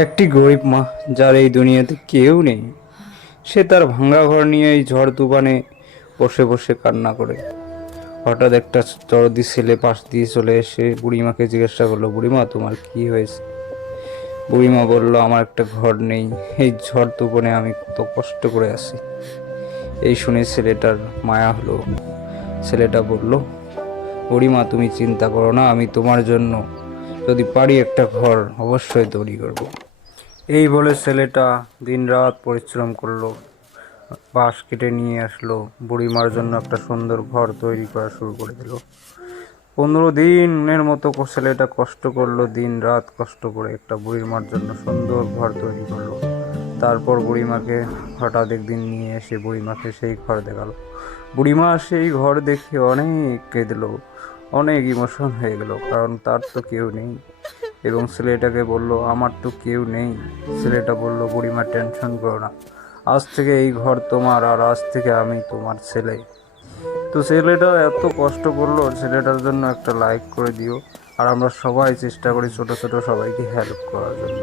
একটি গরিব মা, যার এই দুনিয়াতে কেউ নেই, সে তার ভাঙা ঘর নিয়ে এই ঝড় তুফানে বসে বসে কান্না করে। হঠাৎ একটা দরদি ছেলে পাশ দিয়ে চলে এসে বুড়িমাকে জিজ্ঞাসা করলো, বুড়িমা তোমার কি হয়েছে? বুড়িমা বলল, আমার একটা ঘর নেই, এই ঝড় তুফানে আমি কত কষ্ট করে আছি। এই শুনে ছেলেটার মায়া হলো। ছেলেটা বলল, বুড়িমা তুমি চিন্তা করো না, আমি তোমার জন্য যদি পারি একটা ঘর অবশ্যই তৈরি করব। এই বলে ছেলেটা দিনরাত পরিশ্রম করলো, বাঁশ কেটে নিয়ে আসলো, বুড়িমার জন্য একটা সুন্দর ঘর তৈরি করা শুরু করে দিল। 15 দিনের মতো ছেলেটা কষ্ট করলো, দিন রাত কষ্ট করে একটা বুড়িমার জন্য সুন্দর ঘর তৈরি করলো। তারপর বুড়িমাকে হঠাৎ একদিন নিয়ে এসে বুড়িমাকে সেই ঘর দেখালো। বুড়িমা সেই ঘর দেখে অনেক কেঁদলো, অনেক ইমোশন হয়ে গেল, কারণ তার তো কেউ নেই। এবং ছেলেটাকে বলল, আমার তো কেউ নেই। ছেলেটা বলল, বুড়িমা টেনশন করো না, আজ থেকে এই ঘর তোমার, আর আজ থেকে আমি তোমার ছেলে। তো ছেলেটা এত কষ্ট করলো, ছেলেটার জন্য একটা লাইক করে দিও। আর আমরা সবাই চেষ্টা করি ছোট ছোট সবাইকে হেল্প করার জন্য।